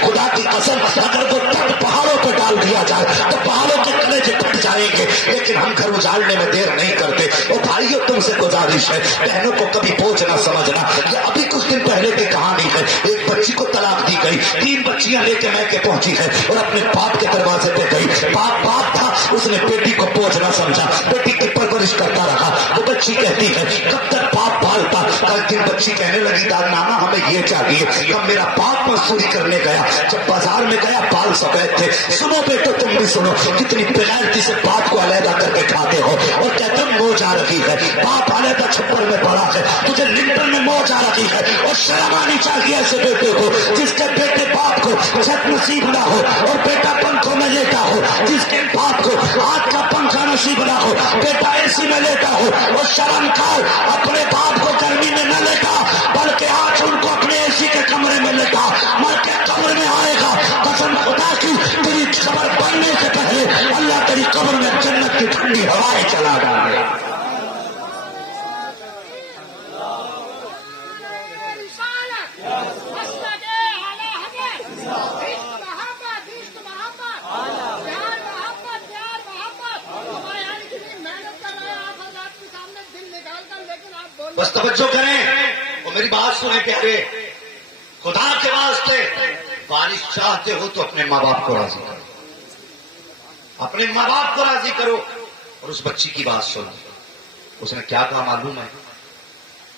خدا کی قسم اگر وہ تخت پہاڑوں پہ ڈال دیا جائے تو پہاڑوں کے کلیجے پھٹ جائیں گے، لیکن ہم گھر اجاڑنے میں دیر نہیں کرتے۔ اور بھائیوں تم سے گزارش ہے، بہنوں کو کبھی بوجھ نہ سمجھنا۔ یہ ابھی کچھ دن پہلے کی کہانی ہے، ایک بچی کو طلاق دی گئی، 3 بچیاں لے کے میکے پہنچی ہے اور اپنے باپ کے دروازے پہ گئی۔ باپ تھا، اس نے بیٹی کو بوجھ نہ سمجھا، بیٹی کی پرورش کرتا رہا۔ وہ بچی کہتی ہے کب تک باپ پالتا؟ ایک دن بچی کہنے لگی نانا ہمیں یہ چاہیے، کب میرا باپ مزدوری کرنے گیا، جب بازار میں گیا بال سفید تھے۔ سنو بیٹو تم بھی سنو، کتنی بغیرتی سے باپ کو علیحدہ کر کے کھاتے ہو، اور کیا تم موج آ رہی ہے، باپ علیحدہ چھپر میں پڑا ہے، تجھے لنٹن میں موج آ رہی ہے، اور شرم آنی چاہیے ایسے بیٹے کو جس کے بیٹے باپ کو چھت نصیب نہ ہو اور بیٹا پنکھوں میں لیتا ہو، جس کے باپ کو ہاتھ کا پنکھا نصیب نہ ہو، بیٹا اے سی میں لیتا ہو۔ اور شرم کھاؤ، اپنے باپ کو گرمی میں نہ لیتا بلکہ آج ان کو اپنے اے سی کے کمرے میں لیتا، مر کے قبر میں آئے گا، قسم خدا کی تیری قبر بننے سے پہلے اللہ تیری قبر میں جنت کی ٹھنڈی ہوائیں چلا ڈالے۔ بس توجہ کریں اور میری بات سنیں پیارے، خدا کے واسطے بارش چاہتے ہو تو اپنے ماں باپ کو راضی کرو، اپنے ماں باپ کو راضی کرو۔ اور اس بچی کی بات سنو، اس نے کیا کہا معلوم ہے؟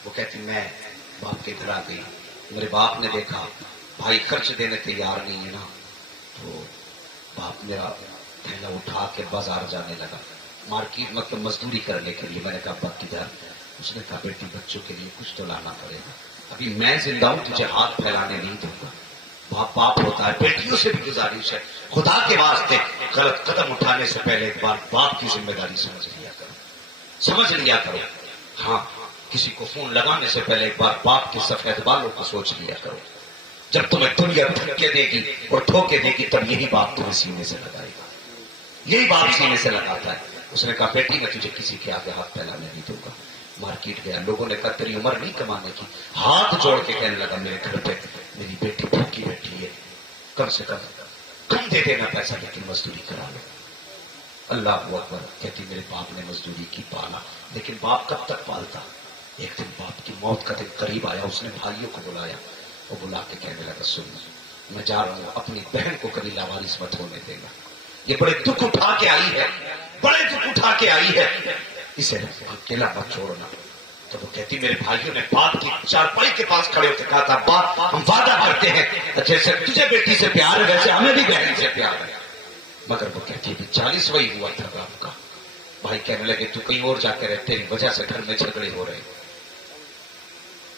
وہ کہتی میں باپ کے گھر آ گئی، میرے باپ نے دیکھا بھائی خرچ دینے تیار نہیں ہے نا، تو باپ میرا تھیلا اٹھا کے بازار جانے لگا، مارکیٹ مطلب مزدوری کرنے کے لیے۔ میں نے کہا باپ کدھر؟ اس نے کہا بیٹی بچوں کے لیے کچھ تو لانا پڑے گا، ابھی میں زندہ ہوں تجھے ہاتھ پھیلانے نہیں دوں گا۔ باپ ہوتا ہے، بیٹیوں سے بھی گزارش ہے خدا کے واسطے غلط قدم اٹھانے سے پہلے ایک بار باپ کی ذمہ داری سمجھ لیا کرو۔ ہاں، کسی کو فون لگانے سے پہلے ایک بار باپ کے سفید بالوں کو سوچ لیا کرو۔ جب تمہیں دنیا دھکے دے گی اور ٹھوکے دے گی تب یہی باپ تمہیں سینے سے لگائے گا، یہی باپ سینے سے لگاتا ہے۔ اس نے کہا بیٹی میں تجھے کسی کے آگے ہاتھ پھیلانے نہیں دوں گا۔ مارکیٹ گیا، لوگوں نے کہا تیری عمر نہیں کمانے کی، ہاتھ جوڑ کے کہنے لگا میرے گھر پہ میری بیٹی بھوکی بیٹھی ہے، کم سے کم دے دینا پیسہ لیکن مزدوری کرا لو۔ اللہ اکبر، کہتی میرے باپ نے مزدوری کی، پالا، لیکن باپ کب تک پالتا؟ ایک دن باپ کی موت کا دن قریب آیا، اس نے بھائیوں کو بلایا، وہ بلا کے کہنے لگا سن میں جا رہا ہوں، اپنی بہن کو کبھی لاوارث مت ہونے دینا، یہ بڑے دکھ اٹھا کے آئی ہے، بڑے دکھ اٹھا کے آئی ہے، اسے اکیلا مت چھوڑنا۔ تو وہ کہتی میرے بھائیوں نے باپ کی چارپائی کے پاس کھڑے ہو کے کہا تھا باپ ہم وعدہ کرتے ہیں جیسے تجھے بیٹی سے پیار ہے ویسے ہمیں بھی بہن سے پیار ہے، مگر وہ کہتی ہے 40 وہی ہوا تھا باپ کا۔ بھائی کہنے لگے تو کہیں اور جا کے رہتے، تیری وجہ سے گھر میں جھگڑے ہو رہے۔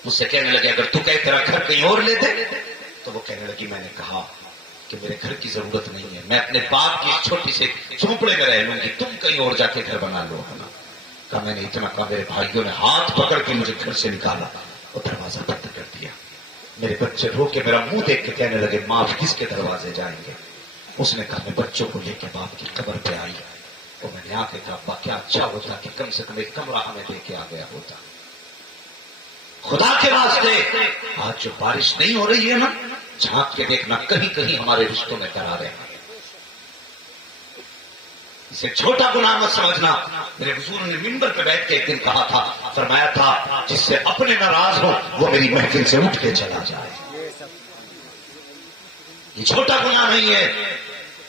مجھ سے کہنے لگے اگر تو کہے تیرا گھر کہیں اور لے دے، تو وہ کہنے لگی میں نے کہا کہ میرے گھر کی ضرورت نہیں ہے، میں اپنے باپ کی چھوٹی سے جھونپڑے میں رہ لوں گی، تم کہیں اور جا کے گھر بنا لو۔ کہا میں نے اتنا کہا، میرے بھائیوں نے ہاتھ پکڑ کے مجھے گھر سے نکالا اور دروازہ بند کر دیا۔ میرے بچے رو کے میرا منہ دیکھ کے کہنے لگے ماں آپ کس کے دروازے جائیں گے؟ اس نے کہا میں بچوں کو لے کے باپ کی قبر پہ آئی، اور میں نے آ کے کہا ابا کیا اچھا ہوتا کہ کم سے کم ایک کمرہ ہمیں دے کے آ گیا ہوتا۔ خدا کے واسطے آج جو بارش نہیں ہو رہی ہے نا، جھانک کے دیکھنا کہیں کہیں ہمارے رشتوں میں دراریں ہیں، اسے چھوٹا گناہ مت سمجھنا۔ میرے حضور نے منبر پہ بیٹھ کے ایک دن کہا تھا، فرمایا تھا جس سے اپنے ناراض ہو وہ میری محفل سے اٹھ کے چلا جائے۔ یہ چھوٹا گناہ نہیں ہے،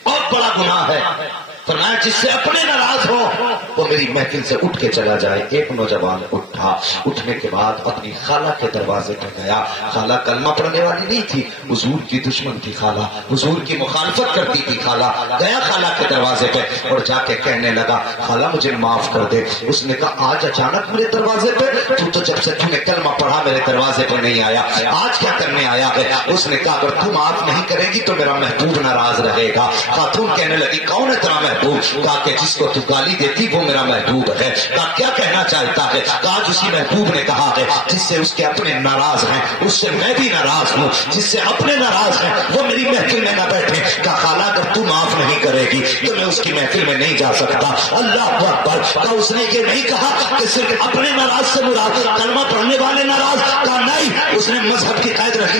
بہت بڑا گناہ ہے۔ فرمایا جس سے اپنے ناراض ہو وہ میری محفل سے اٹھ کے چلا جائے۔ ایک نوجوان اٹھا، اٹھنے کے بعد اپنی خالہ کے دروازے پہ گیا۔ خالہ کلمہ پڑھنے والی نہیں تھی، حضور کی دشمن تھی خالہ، حضور کی مخالفت کرتی تھی خالہ۔ گیا خالہ کے دروازے پہ اور جا کے کہنے لگا خالہ مجھے معاف کر دے۔ اس نے کہا آج اچانک میرے دروازے پہ؟ تو جب سے تم نے کلمہ پڑھا میرے دروازے پہ نہیں آیا، آج کیا کرنے آیا ہے؟ اس نے کہا اگر تم معاف نہیں کرے گی تو میرا محبوب ناراض رہے گا۔ خاتون کہنے لگی کون ہے تیرا محبوب؟ کہا کہ جس کو تو گالی دیتی وہ میرا محبوب ہے۔ کہا کیا کہنا چاہتا ہے؟ کہا اسی محبوب نے کہا ہے جس سے اس کے اپنے ناراض ہیں اس سے میں بھی ناراض ہوں، جس سے اپنے ناراض ہیں وہ میری محفل میں نہ بیٹھے۔ کہا خالہ اگر تو معاف نہیں کرے گی تو میں اس کی محفل میں نہیں جا سکتا۔ اللہ اکبر۔ کہا اس نے یہ نہیں کہا کہ صرف اپنے ناراض سے مراد کلمہ پڑھنے والے ناراض؟ کہا نہیں، اس نے مذہب کی قید رکھی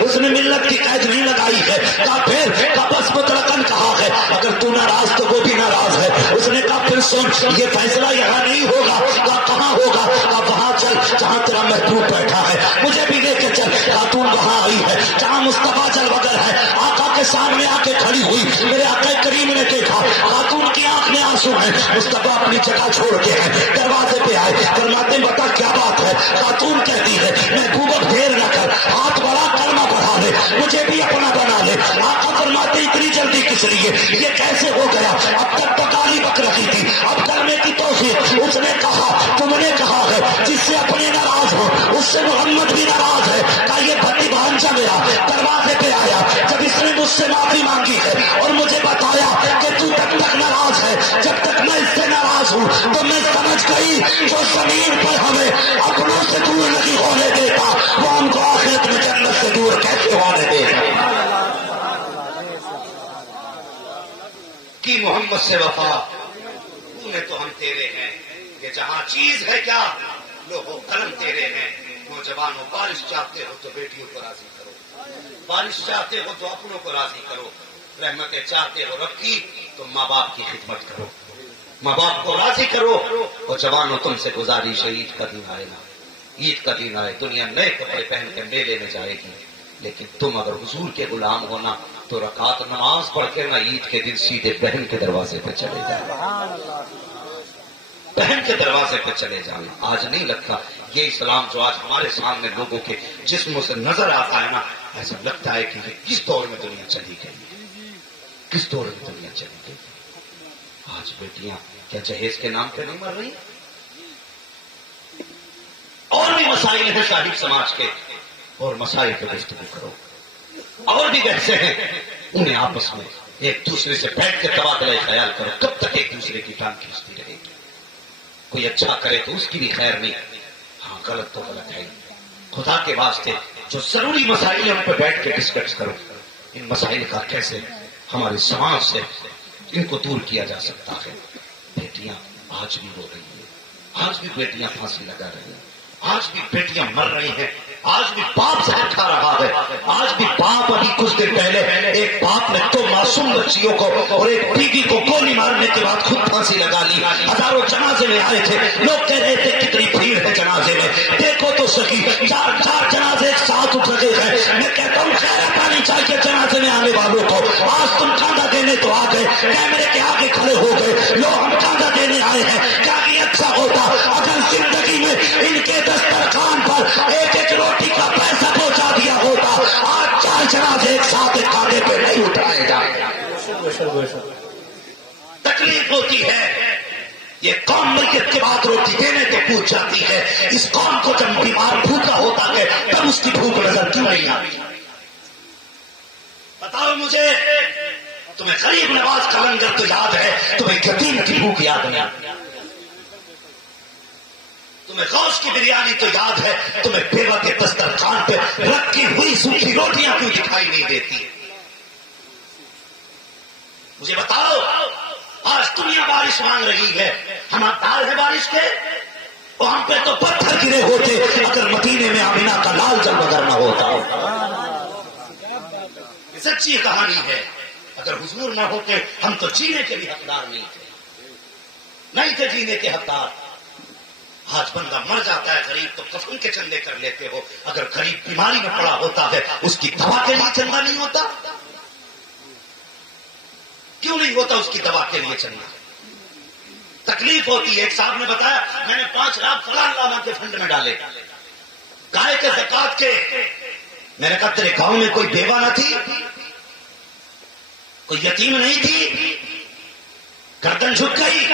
اس نے ملت کی قید نہیں لگائی ہے. کہا پھر بس مطلقاً کہا ہے اگر تو ناراض تو وہ بھی ناراض ہے. اس نے کہا پھر سن یہ فیصلہ یہاں نہیں ہوگا. کہا کہاں ہوگا؟ کہا وہاں چل جہاں تیرا محبوب بیٹھا ہے, مجھے بھی لے کے چل. خاتون وہاں آئی ہے جہاں مصطفیٰ جل وگر ہے, آقا کے سامنے آ کے کھڑی ہوئی. میرے آقا کریم نے دیکھا خاتون کی آنکھ میں آنسو ہے. مصطفیٰ اپنی جگہ چھوڑ کے ہیں, دروازے پہ آئے, فرماتے بتا کیا بات ہے؟ خاتون کہتی ہے محبوب اب دیر نہ کر, ہاتھ بڑھا کلمہ پڑھا لے, مجھے بھی اپنا بنا لے. آقا فرماتے اتنی جلدی کس لیے, یہ کیسے ہو گیا؟ اب تک پکالی بک رہی تھی, اب کلمے کی توفیق. اس نے کہا تم نے کہا ہے جس سے اپنے ناراض ہو اس سے محمد بھی ناراض ہے. کہا یہ بھتی بھانجا میرا دروازے پہ آیا جب اس نے مجھ سے معافی مانگی ہے اور مجھے بتایا کہ تو تب تک ناراض ہے جب تک میں اس سے ناراض ہوں, تو میں سمجھ گئی جو زمین پر ہمیں اپنوں سے دور نہیں ہونے دیتا وہ ہم کو آخرت میں جنت سے دور کیسے ہونے دے گا. کی محمد سے وفا تو تو ہم تیرے ہیں, یہ جہاں چیز ہے کیا لوگوں قلم تیرے ہیں. نوجوانوں بارش چاہتے ہو تو بیٹیوں کو راضی کرو, بارش چاہتے ہو تو اپنوں کو راضی کرو, رحمتیں چاہتے ہو رب کی تو ماں باپ کی خدمت کرو, ماں باپ کو راضی کرو. اور جوانوں تم سے گزارش ہے عید کا دن آئے نا, عید کا دن آئے, دنیا نئے کپڑے پہن کے میلے میں جائے گی, لیکن تم اگر حضور کے غلام ہونا تو رکعت نماز پڑھ کے نہ عید کے دن سیدھے بہن کے دروازے پہ چلے جانا, بہن کے دروازے پہ چلے جانا. آج نہیں لگتا یہ اسلام جو آج ہمارے سامنے لوگوں کے جسموں سے نظر آتا ہے نا, ایسا لگتا ہے کہ یہ کس دور میں دنیا چلی گئی, کس دور میں دنیا چلی گئی. آج بیٹیاں کیا جہیز کے نام پہ نہیں مر رہی؟ اور بھی مسائل ہیں صاحب سماج کے, اور مسائل پہ گفتگو کرو. اور بھی بحثیں ہیں, انہیں آپس میں ایک دوسرے سے بیٹھ کے تبادلہ خیال کرو. کب تک ایک دوسرے کی ٹانگ کھینچتی رہے گی؟ کوئی اچھا کرے تو اس کی بھی خیر نہیں, ہاں غلط تو غلط ہے. خدا کے واسطے جو ضروری مسائل ہیں ان پہ بیٹھ کے ڈسکس کرو. ان مسائل کا کیسے ہمارے سماج سے ان کو دور کیا جا سکتا ہے. بیٹیاں آج بھی رو رہی ہیں, آج بھی بیٹیاں پھانسی لگا رہی ہیں, آج بھی بیٹیاں مر رہی ہیں, آج بھی باپ زہر کھا رہا ہے, آج بھی باپ. ابھی کچھ دن پہلے ایک باپ نے دو معصوم بچیوں کو اور ایک بیوی کو گولی مارنے کے بعد خود پھانسی لگا لی. ہزاروں جنازے میں آئے تھے, لوگ کہہ رہے تھے کتنی بھیڑ ہے جنازے میں, دیکھو تو صحیح 4 جنازے ایک ساتھ اٹھ رہے ہیں. میں کہتا ہوں خیر پانی چاہیے جنازے میں آنے والوں کو. آج تم چاندہ دینے تو آ گئے, کیمرے کے آگے کھڑے ہو گئے, لوگ ہم چاندہ دینے آئے ہیں. کیا یہ اچھا ہوتا اگر زندگی میں ان کے دسترخوان پر ایک ایک روٹی کا پیسہ پہنچا دیا ہوتا؟ آج 4 جنازے ایک ساتھ ایک کاندھے پہ نہیں اٹھائے جائے. تکلیف ہوتی ہے. یہ قوم میت کے بعد روٹی دینے تو پوچھ جاتی ہے. اس قوم کو جب بیمار بھوکا ہوتا ہے تب اس کی بھوک نظر کیوں نہیں آتی؟ بتاؤ مجھے, تمہیں غریب نواز کا لنگر تو یاد ہے, تمہیں یتیم کی بھوک یاد نہیں, تمہیں غوث کی بریانی تو یاد ہے, تمہیں بیوہ کے دسترخوان پہ رکھی ہوئی سوکھی روٹیاں کیوں دکھائی نہیں دیتی؟ مجھے بتاؤ, آج دنیا بارش مانگ رہی ہے, ہم حقدار ہیں بارش کے؟ اور ہم پہ تو پتھر گرے ہوتے اگر مدینے میں آمینہ کا لال جل بگر نہ ہوتا. یہ سچی کہانی ہے. اگر حضور نہ ہوتے ہم تو جینے کے بھی حقدار نہیں تھے جینے کے حقدار. آج بندہ مر جاتا ہے غریب تو کفن کے چندے کر لیتے ہو, اگر غریب بیماری میں پڑا ہوتا ہے اس کی دوا کے لیے چندہ نہیں ہوتا؟ کیوں نہیں ہوتا اس کی دوا کے لیے چندہ؟ تکلیف ہوتی ہے. ایک صاحب نے بتایا میں نے 5 لاکھ فلاں علامہ کے فنڈ میں ڈالے, گائے کے زکات کے. میں نے کہا تیرے گاؤں میں کوئی بیوہ نہ تھی, کوئی یتیم نہیں تھی؟ گردن جھک گئی.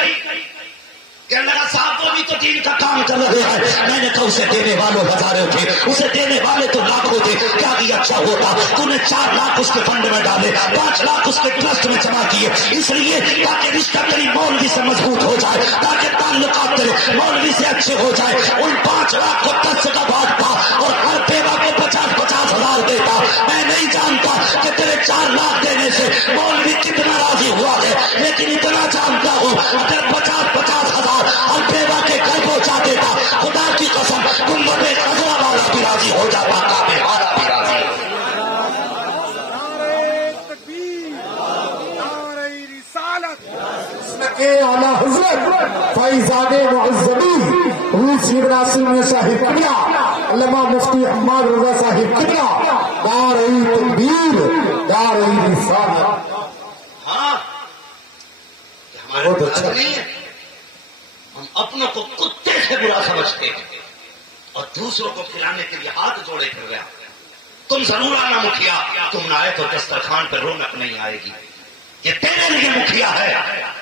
کہنے لگا صاحب وہ بھی تو دین کا کام کر رہے ہیں. میں نے کہا اسے دینے والوں ہزاروں تھے, اسے دینے والے تو لاکھوں تھے. کیا بھی اچھا ہوتا تو نے 4 لاکھ اس کے فنڈ میں ڈالے, 5 لاکھ اس کے ٹرسٹ میں جمع کیے, اس لیے تاکہ رشتہ تیری مولوی سے مضبوط ہو جائے, تاکہ تعلقات تیرے مولوی سے اچھے ہو جائے. ان 5 لاکھ کو 10 کا بانٹتا اور ہر بیوہ کو 50-50 ہزار دیتا. میں نہیں جانتا کہ تیرے 4 لاکھ دینے سے مولوی کتنا راضی ہوا ہے, لیکن اتنا جانتا ہوں اگر 50-50 ہزار ہر بیوہ کے گھر پہنچا دیتا, خدا کی قسم گنبد خضرا والا بھی راضی ہو جاتا, کعبے والا بھی راضی حضرت فیضان معظمی روس سیدنا سلم صاحب قبلہ علامہ مفتی احمد رضا صاحب قبلہ دار تکبیر دار رسالت. ہاں بہت اچھا. نہیں ہے، ہم اپنوں کو کتے سے برا سمجھتے ہیں اور دوسروں کو کھلانے کے لیے ہاتھ جوڑے پھر رہے ہیں. تم ضرور آنا مکھیا، تم نہ آئے تو دسترخوان پہ رونق نہیں آئے گی. یہ تیرے لیے مکھیا ہے،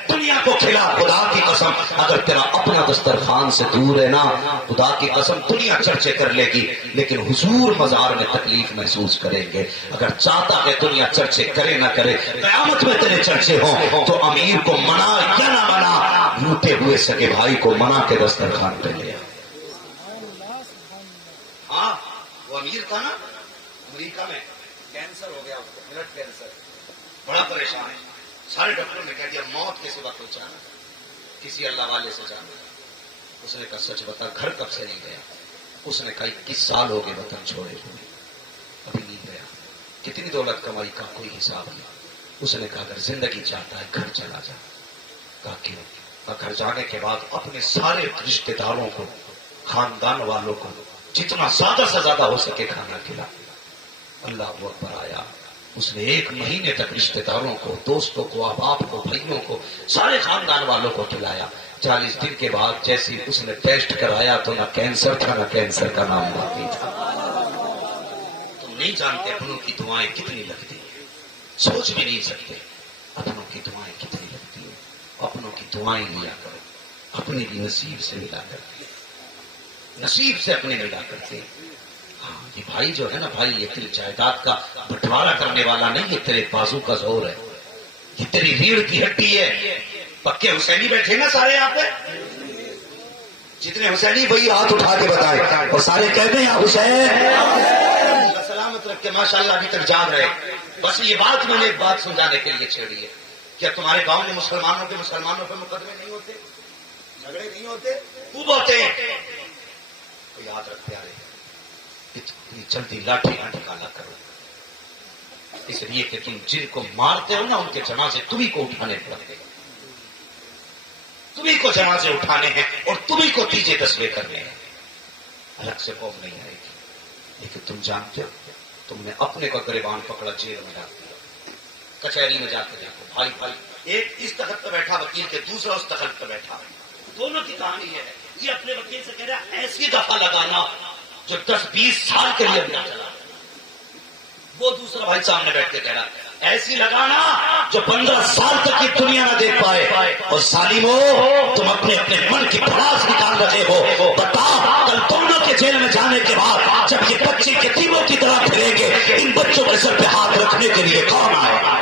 دنیا کو کھلا. خدا کی قسم اگر تیرا اپنا دسترخوان سے دور ہے نا، خدا کی قسم دنیا چرچے کر لے گی لیکن حضور مزار میں تکلیف محسوس کریں گے. اگر چاہتا ہے دنیا چرچے کرے نہ کرے، قیامت میں تیرے چرچے ہوں تو امیر کو منا یا نہ منا، لوٹے ہوئے سگے بھائی کو منا کے دسترخوان پہ لے. ہاں وہ امیر تھا نا، امریکہ میں کینسر ہو گیا، بلڈ کینسر، بڑا پریشان ہے. سارے ڈاکٹروں نے کہہ دیا موت کے سوا کوئی جانا، کسی اللہ والے سے جانا. اس نے کہا سچ بتا گھر کب سے نہیں گیا؟ اس نے کہا 21 سال ہو گئے وطن چھوڑے ہوئے، ابھی نہیں گیا. کتنی دولت کمائی کا کوئی حساب نہیں. اس نے کہا اگر زندگی چاہتا ہے گھر چلا جا. کہا کیوں؟ کہا گھر جانے کے بعد اپنے سارے رشتے داروں کو، خاندان والوں کو جتنا زیادہ سے زیادہ ہو سکے کھانا کھلا. اللہ اکبر. آیا اس نے 1 مہینے تک رشتے داروں کو، دوستوں کو، احباب کو، بھائیوں کو، سارے خاندان والوں کو کھلایا. 40 دن کے بعد جیسے اس نے ٹیسٹ کرایا تو نہ کینسر تھا نہ کینسر کا نام باقی تھا. تم نہیں جانتے اپنوں کی دعائیں کتنی لگتی ہیں، سوچ بھی نہیں سکتے اپنوں کی دعائیں کتنی لگتی ہیں. اپنوں کی دعائیں لیا کرو، اپنے بھی نصیب سے ملا کرتے، نصیب سے اپنے ملا کرتے. ہاں یہ بھائی جو ہے نا بھائی، یہ تیری جائیداد کا بٹوارا کرنے والا نہیں، یہ تیرے بازو کا زور ہے، یہ تیری ریڑھ کی ہڈی ہے. پکے حسینی بیٹھے نا سارے یہاں پہ، جتنے حسینی وہی ہاتھ اٹھا کے بتائے اور سارے کہتے ہیں یا حسین. سلامت رکھ کے ماشاء اللہ ابھی تک جاگ رہے. بس یہ بات میں نے ایک بات سمجھانے کے لیے چھیڑی ہے. کیا تمہارے گاؤں میں مسلمانوں پہ مقدمے نہیں ہوتے، جھگڑے نہیں ہوتے؟ خوب ہوتے ہیں. تو یاد رکھ پیارے، اتنی جلدی لاٹھی نہ نکالا کرو، اس لیے کہ تم جن کو مارتے ہو نا ان کے جنازے تمہیں کو اٹھانے پڑتے ہیں، تمہیں کو جنازے اٹھانے ہیں اور تمہیں کو تیجے تسبیح کرنے ہیں. الگ سے قوم نہیں آئے گی. لیکن تم جانتے ہو تم نے اپنے کو گریبان پکڑا، جیل میں ڈال دیا. کچہری میں جا کے دیکھو بھائی بھائی، ایک اس تخت پہ بیٹھا وکیل کے، دوسرا اس تخت پہ بیٹھا. دونوں کی کہانی ہے. یہ اپنے وکیل سے کہہ رہا ہے ایسی دفعہ لگانا جو 10-20 سال کے لیے اپنا چلا. وہ دوسرا بھائی سامنے بیٹھ کے کہہ رہا ایسی لگانا جو 15 سال تک کی دنیا نہ دیکھ پائے. اور ظالمو تم اپنے اپنے من کی پڑاس نکال رہے ہو. بتا کل دونوں کے جیل میں جانے کے بعد جب یہ بچے یتیموں کی طرح پھریں گے، ان بچوں کے سر پہ ہاتھ رکھنے کے لیے کون آئے گا؟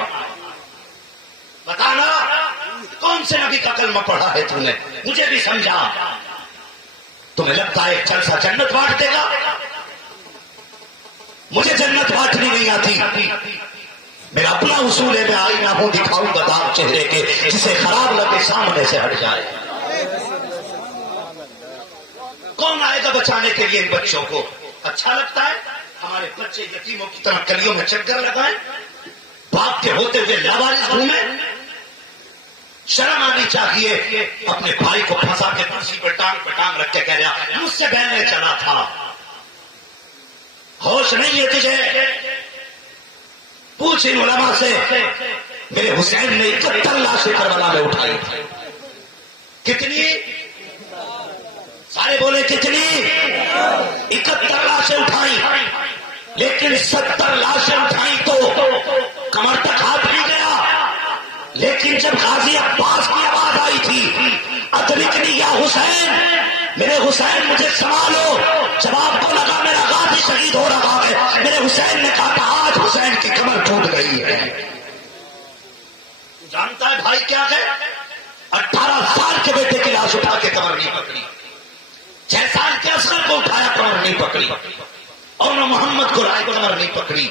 بتانا کون سے نبی کا کلمہ پڑھا ہے تم نے؟ مجھے بھی سمجھا. تمہیں لگتا ہے جلسہ جنت بانٹ دے گا؟ مجھے جنت بانٹنی نہیں آتی. میرا اپنا اصول ہے، میں آئینہ ہوں دکھاؤں گا داغ چہرے کے، جسے خراب لگے سامنے سے ہٹ جائے. کون آئے گا بچانے کے لیے ان بچوں کو؟ اچھا لگتا ہے ہمارے بچے یتیموں کی طرح گلیوں میں چکر لگائیں، بھاگتے ہوتے ہوئے لاوارث گھومیں؟ شرم آنی چاہیے. اپنے بھائی کو پھنسا کے کرسی پہ ٹانگ رکھ کے کہہ رہا مجھ سے بہنے چلا تھا. ہوش نہیں ہے تجھے؟ پوچھ ان علماء سے. میرے حسین نے 71 لاشیں کربلا میں اٹھائی. کتنی؟ سارے بولے کتنی؟ 71 لاشیں اٹھائی. لیکن 70 لاشیں اٹھائی تو کمر تک ہاتھ نہیں گیا. لیکن جب غازی عباس کی آواز آئی تھی ادرکنی یا حسین، میرے حسین مجھے سنبھالو، جب آپ کو لگا میرا غازی شہید ہو رہا ہے، میرے حسین نے کہا تھا آج حسین کی کمر ٹوٹ گئی ہے. جانتا ہے بھائی کیا ہے؟ 18 سال کے بیٹے کی لاش اٹھا کے کمر نہیں پکڑی، 6 سال کے اصغر کو اٹھایا کمر نہیں پکڑی، اور نہ محمد کو رائے کمر نہیں پکڑی.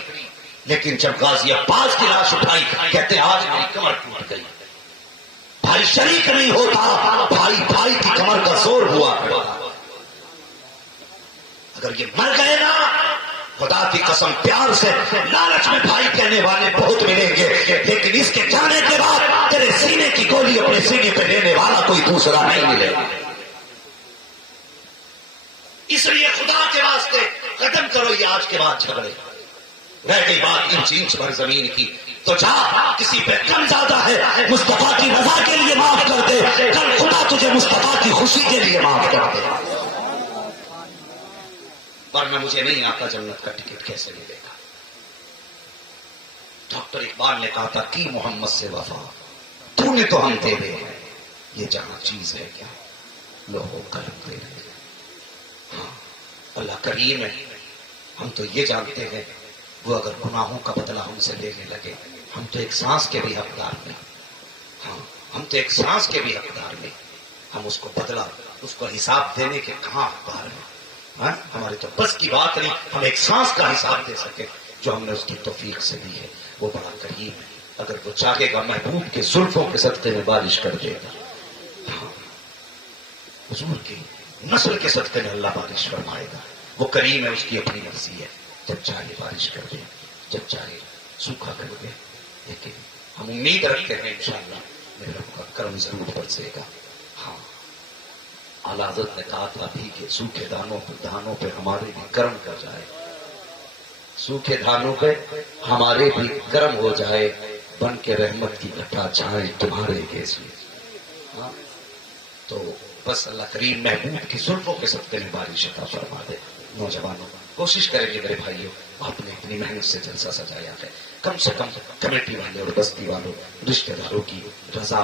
لیکن جب غازی عباس کی لاش اٹھائی کہتے آج میری کمر ٹوٹ گئی. بھائی شریک نہیں ہوتا، بھائی بھائی کی کمر کا زور ہوا. اگر یہ مر گئے نا خدا کی قسم پیار سے لالچ میں بھائی کہنے والے بہت ملیں گے، لیکن اس کے جانے کے بعد تیرے سینے کی گولی اپنے سینے پہ لینے والا کوئی دوسرا نہیں ملے گا۔ اس لیے خدا کے واسطے ختم کرو یہ آج کے بعد جھگڑے۔ رہ گئی بات انچ انچ بھر زمین کی تو جا، کسی پہ کم زیادہ ہے مصطفیٰ کی رضا کے لیے معاف کر دے، کل خدا تجھے مصطفیٰ کی خوشی کے لیے معاف کر دے۔ ورنہ مجھے نہیں آتا جنت کا ٹکٹ کیسے ملے گا۔ ڈاکٹر اقبال نے کہا تھا کی محمد سے وفا تو نے تو ہم تیرے ہیں، یہ جہاں چیز ہے کیا لوہو قلم تیرے۔ ہاں اللہ کریم ہے، ہم تو یہ جانتے ہیں وہ اگر گناہوں کا بدلہ ہم سے لینے لگے ہم تو ایک سانس کے بھی حقدار نہیں۔ ہاں ہم تو ایک سانس کے بھی حقدار نہیں، ہم اس کو بدلہ اس کو حساب دینے کے کہاں حقدار ہیں۔ ہاں ہماری تو بس کی بات نہیں ہم ایک سانس کا حساب دے سکے جو ہم نے اس کی توفیق سے دی ہے۔ وہ بڑا کریم ہے، اگر وہ چاہے گا محبوب کے زلفوں کے صدقے میں بارش کر دے گا۔ ہاں حضور کی نسل کے صدقے میں اللہ بارش فرمائے گا۔ وہ کریم ہے، اس کی اپنی مرضی ہے، جب چاہے بارش کر دے، جب چاہے سوکھا کر دے، لیکن ہم امید رکھتے ہیں انشاءاللہ میرے رب کا کرم ضرور برسے گا۔ ہاں اعلیٰ حضرت نے کہا تھا بھی کہ سوکھے دھانوں پہ ہمارے بھی کرم کر جائے، سوکھے دھانوں پہ ہمارے بھی کرم ہو جائے، بن کے رحمت کی گھٹا چھائیں تمہارے کیسے۔ ہاں تو بس اللہ کریم محبوب کی زلفوں کے صدقے میں بارش عطا فرما دے۔ نوجوانوں کوشش کریں گے میرے بھائیوں، آپ نے اتنی محنت سے جلسہ سجایا ہے، کم سے کم کمیٹی والے اور بستی والوں رشتہ داروں کی رضا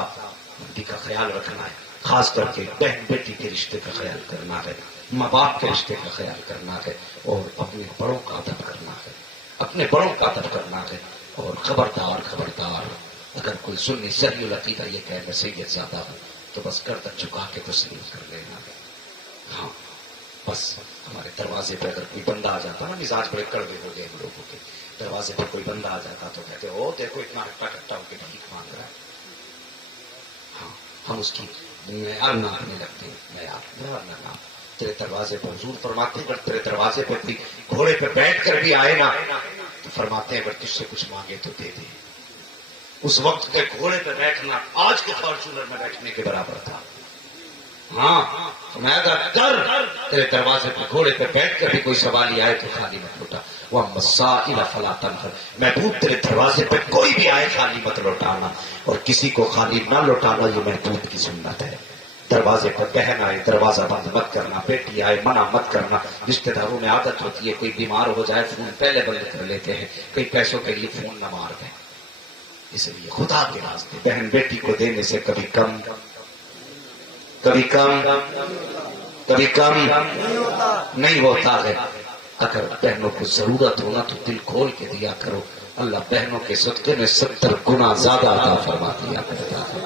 مندی کا خیال رکھنا ہے، خاص کر کے بہن بیٹی کے رشتے کا خیال کرنا ہے، ماں باپ کے رشتے کا خیال کرنا ہے، اور اپنے بڑوں کا ادب کرنا ہے، اپنے بڑوں کا ادب کرنا ہے۔ اور خبردار اگر کوئی سنی صحیح العقیدہ یہ کہے میں سید زیادہ ہوں تو بس گردن جھکا کے تسلیم کر لینا ہے۔ ہاں بس ہمارے دروازے پہ اگر کوئی بندہ آ جاتا نا، مزاج بڑے کڑوے ہو گئے ہم لوگوں کے، دروازے پہ کوئی بندہ آ جاتا تو کہتے او دیکھو اتنا ہٹا کٹا ہو کے بھیک مانگ رہا ہے۔ ہاں ہم اس کی معیار ناپنے لگتے ہیں، معیار نہ تیرے دروازے پر حضور فرماتے ہیں اگر تیرے دروازے پہ کوئی گھوڑے پہ بیٹھ کر بھی آئے نا تو فرماتے ہیں اگر تجھ سے کچھ مانگے تو دے دے۔ اس وقت کے گھوڑے پہ بیٹھنا آج کے فارچونر میں بیٹھنے کے برابر تھا۔ ہاں میں اگر تیرے دروازے پہ گھوڑے پہ بیٹھ کر بھی کوئی سوال ہی آئے تو خالی مت لوٹا۔ وَأَمَّا السَّائِلَ فَلَا تَنْهَرْ، محبوب تیرے دروازے پہ کوئی بھی آئے خالی مت لوٹانا، اور کسی کو خالی نہ لوٹانا یہ محبوب کی سنت ہے۔ دروازے پر بہن آئے دروازہ بند مت کرنا، بیٹی آئے منع مت کرنا۔ رشتے داروں میں عادت ہوتی ہے کوئی بیمار ہو جائے فون پہلے بند کر لیتے ہیں، کئی پیسوں کے لیے فون نہ مار دیں۔ اس لیے خدا کے راستے بہن بیٹی کو دینے سے کبھی کم نہیں ہوتا ہے۔ اگر بہنوں کو ضرورت ہونا تو دل کھول کے دیا کرو، اللہ بہنوں کے صدقے میں 70 گنا زیادہ عطا فرما دیا کرتا ہے،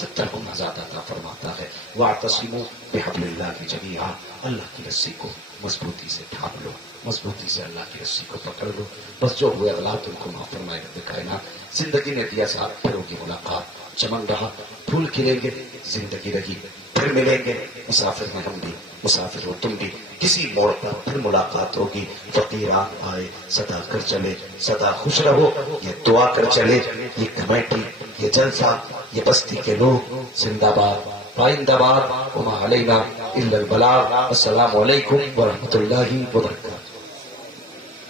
70 گنا زیادہ عطا فرماتا ہے۔ واعتصموا بحبل اللہ جمیعا، اللہ کی رسی کو مضبوطی سے تھام لو، مضبوطی سے اللہ کی رسی کو پکڑ لو، بس جو ہوئے اغلاط ان کو معاف فرمائے رب کائنات۔ زندگی نے دیا ساتھ، پھر ہوگی ملاقات، چمن رہا پھول کھلیں گے، زندگی رہی پھر ملیں گے، مسافر ہیں ہم بھی مسافر ہو تم بھی، کسی موڑ پر پھر ملاقات ہوگی۔ فقیران آئے صدا کر چلے، سدا خوش رہو یہ دعا کر چلے۔ یہ کمیٹی، یہ جلسہ، یہ بستی کے لوگ زندہ باد پائندہ باد، وما علینا الا البلاغ۔ السلام علیکم ورحمۃ اللہ وبرکاتہ۔